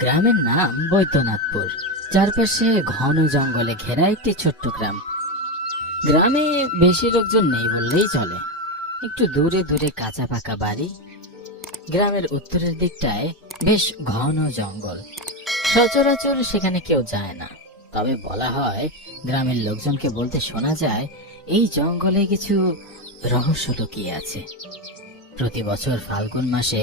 গ্রামের নাম বৈদ্যনাথপুর। চারপাশে ঘন জঙ্গলে ঘেরা একটি ছোট্ট গ্রাম। গ্রামে বেশি লোকজন নেই বললেই চলে। একটু দূরে দূরে কাঁচা পাকা বাড়ি। গ্রামের উত্তরের দিকটায় বেশ ঘন জঙ্গল। সচরাচর সেখানে কেউ যায় না, তবে বলা হয় গ্রামের লোকজনকে বলতে শোনা যায় এই জঙ্গলে কিছু রহস্য লুকিয়ে আছে। প্রতি বছর ফাল্গুন মাসে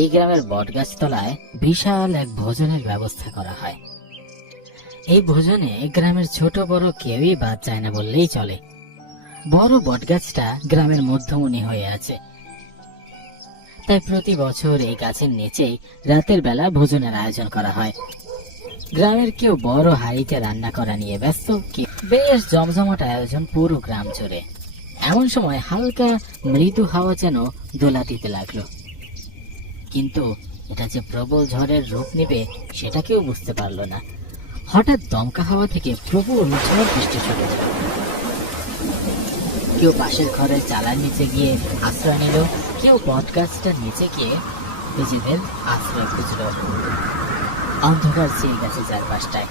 এই গ্রামের বটগাছ তলায় বিশাল এক ভোজনের ব্যবস্থা করা হয়। এই ভোজনে গ্রামের ছোট বড় কেউই বাদ যায় না বললেই চলে। বড় বটগাছটা গ্রামের মধ্যমণি হয়ে আছে, তাই প্রতি বছর এই গাছের নিচেই রাতের বেলা ভোজনের আয়োজন করা হয়। গ্রামের কেউ বড় হাঁড়িতে রান্না করা নিয়ে ব্যস্ত, কেউ বেশ জমজমাট আয়োজন পুরো গ্রাম জুড়ে। এমন সময় হালকা মৃদু হাওয়া যেন দোলা দিতে লাগলো, কিন্তু এটা যে প্রবল ঝড়ের রূপ নেবে সেটা কেউ বুঝতে পারলো না। হঠাৎ দমকা হাওয়া থেকে প্রবল ঝড় বৃষ্টি শুরু হলো। কেউ পাশের ঘরের চালার নিচে গিয়ে আশ্রয় নিল, কেউ বটগাছটার নিচে গিয়ে নিজেদের আশ্রয় খুঁজল। অন্ধকার চেয়ে গেছে চারপাশটায়।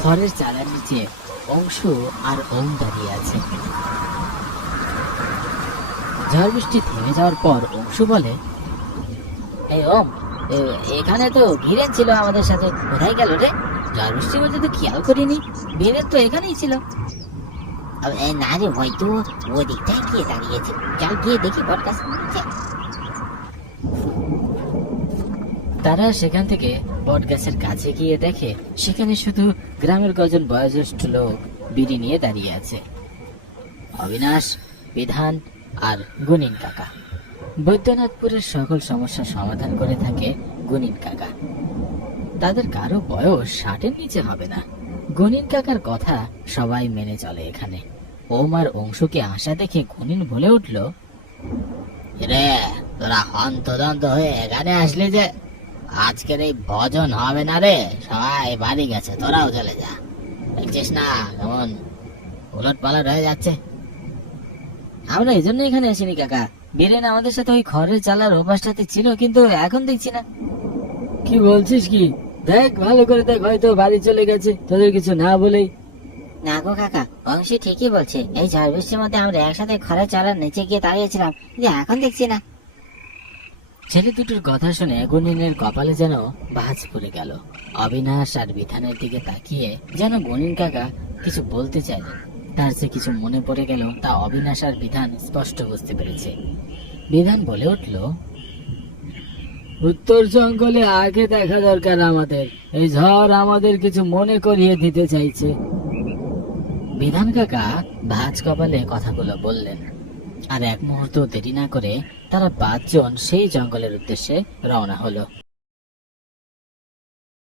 ঘরের চালার নিচে অংশু আর ওম দাঁড়িয়ে আছে। ঝড় বৃষ্টি থেমে যাওয়ার পর অংশু বলে, এই ওম, এখানে তো বীরেন ছিল আমাদের সাথে, কোথায় গেল রে? ঝড় বৃষ্টি বলতে তো খেয়াল করিনি, বীরেন তো এখানেই ছিল। না রে, হয়তো ও দিকটায় গিয়ে দাঁড়িয়েছে, চল গিয়ে দেখি বটগাছ। তারা সেখান থেকে বটগাছের কাছে গিয়ে দেখে সেখানে শুধু গ্রামের কজন বয়োজ্যেষ্ঠ লোক বিড়ি নিয়ে দাঁড়িয়ে আছে। অবিনাশ, বিধান আর গুনিন কাকা। বৈদ্যনাথপুরের সকল সমস্যার সমাধান করে থাকে গুনিন কাকা। তাদের কারো বয়স 60-এর নিচে হবে না। গুনিন কাকার কথা সবাই মেনে চলে এখানে। ওম আর অংশুকে আসা দেখে গুনিন বলে উঠল, রে, তোরা হন্তদন্ত হয়ে এখানে আসলি যে? আজকের এই ভজন হবে না রে, সবাই বাড়ি গেছে, তোরাও চলে যা। দেখছিস না কেমন উলট পালট হয়ে যাচ্ছে? আমরা এই জন্য এখানে আসিনি কাকা। বীরেন আমাদের সাথে ওই খড়ের চালার অভ্যাসটাতে ছিল, কিন্তু এখন দেখছি না। কি বলছিস কি? দেখ, ভালো করে দেখ, হয়তো বাড়ি চলে গেছে তোদের কিছু না বলেই। না গো কাকা, অংশী ঠিকই বলছে। এই ঝড় বৃষ্টির মধ্যে আমরা একসাথে ঘরের চালার নিচে গিয়ে দাঁড়িয়েছিলাম, কিন্তু এখন দেখছি না। ছেলে দুটোর কথা শুনে গুনিনের কপালে যেন ভাঁজ পড়ে গেল। অবিনাশ আর বিধানের দিকে তাকিয়ে যেন গুনিন কাকা কিছু বলতে চাইলেন, তার যে কিছু মনে পড়ে গেল তা অবিনাশ আর বিধান স্পষ্ট বুঝতে পেরেছে। বিধান বলে উঠল, উত্তর জঙ্গলে আগে দেখা দরকার আমাদের। এই ঝড় আমাদের কিছু মনে করিয়ে দিতে চাইছে। বিধান কাকা ভাঁজ কপালে কথাগুলো বললেন, আর এক মুহূর্ত দেরি না করে তারা 5 জন সেই জঙ্গলের উদ্দেশ্যে রওনা হলো।